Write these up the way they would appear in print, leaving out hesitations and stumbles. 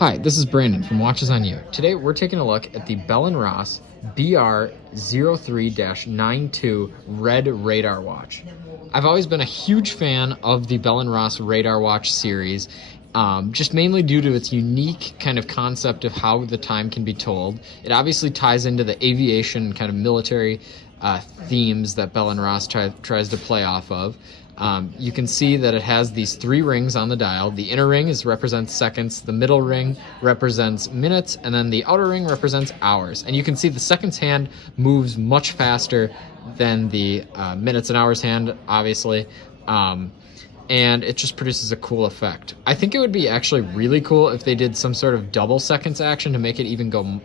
Hi, this is Brandon from Watches on You. Today we're taking a look at the Bell & Ross BR03-92 Red Radar Watch. I've always been a huge fan of the Bell & Ross Radar Watch series, just mainly due to its unique kind of concept of how the time can be told. It obviously ties into the aviation kind of military themes that Bell & Ross tries to play off of. You can see that it has these three rings on the dial. The inner ring represents seconds, the middle ring represents minutes, and then the outer ring represents hours. And you can see the seconds hand moves much faster than the minutes and hours hand, obviously. And it just produces a cool effect. I think it would be actually really cool if they did some sort of double seconds action to make it even go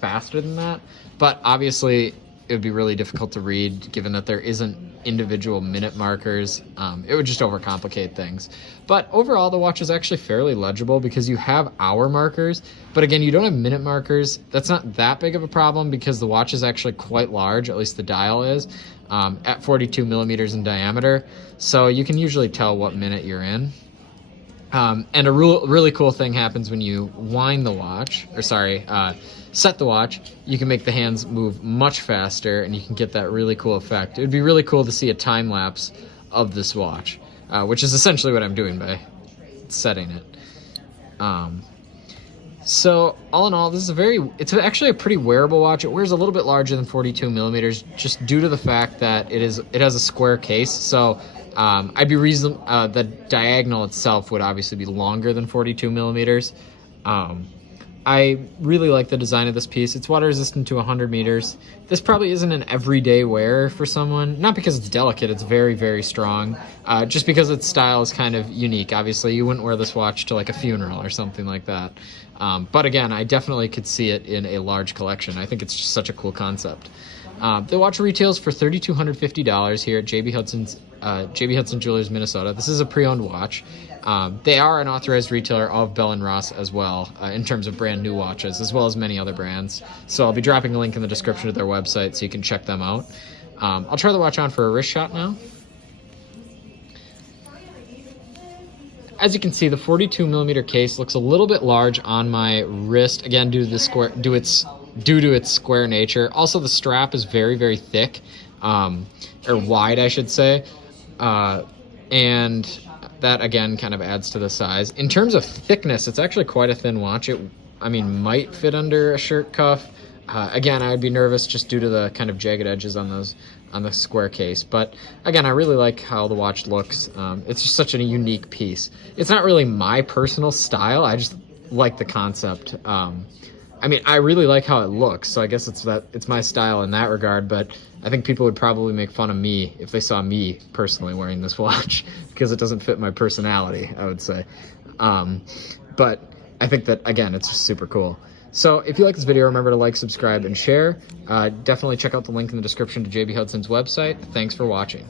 faster than that. But obviously, it would be really difficult to read given that there isn't individual minute markers. It would just overcomplicate things. But overall, the watch is actually fairly legible because you have hour markers, but again, you don't have minute markers. That's not that big of a problem because the watch is actually quite large, at least the dial is, at 42 millimeters in diameter. So you can usually tell what minute you're in. And a really cool thing happens when you wind the watch, set the watch. You can make the hands move much faster, and you can get that really cool effect. It would be really cool to see a time lapse of this watch, which is essentially what I'm doing by setting it. So all in all, this is it's actually a pretty wearable watch. It wears a little bit larger than 42 millimeters, just due to the fact that it has a square case. So the diagonal itself would obviously be longer than 42 millimeters. I really like the design of this piece. It's water resistant to 100 meters. This probably isn't an everyday wear for someone, not because it's delicate, it's very, very strong, just because its style is kind of unique. Obviously, you wouldn't wear this watch to like a funeral or something like that. But again, I definitely could see it in a large collection. I think it's just such a cool concept. The watch retails for $3,250 here at JB Hudson Jewelers, Minnesota. This is a pre-owned watch. They are an authorized retailer of Bell & Ross as well, in terms of brand new watches, as well as many other brands. So I'll be dropping a link in the description to their website so you can check them out. I'll try the watch on for a wrist shot now. As you can see, the 42 millimeter case looks a little bit large on my wrist, again, due to its square nature. Also, the strap is very, very thick, or wide, I should say, and that, again, kind of adds to the size. In terms of thickness, it's actually quite a thin watch. It might fit under a shirt cuff. Again, I would be nervous just due to the kind of jagged edges on the square case. But again, I really like how the watch looks. It's just such a unique piece. It's not really my personal style. I just like the concept. I really like how it looks, so I guess it's my style in that regard, but I think people would probably make fun of me if they saw me personally wearing this watch because it doesn't fit my personality, I would say. But I think that, again, it's just super cool. So if you like this video, remember to like, subscribe, and share. Definitely check out the link in the description to JB Hudson's website. Thanks for watching.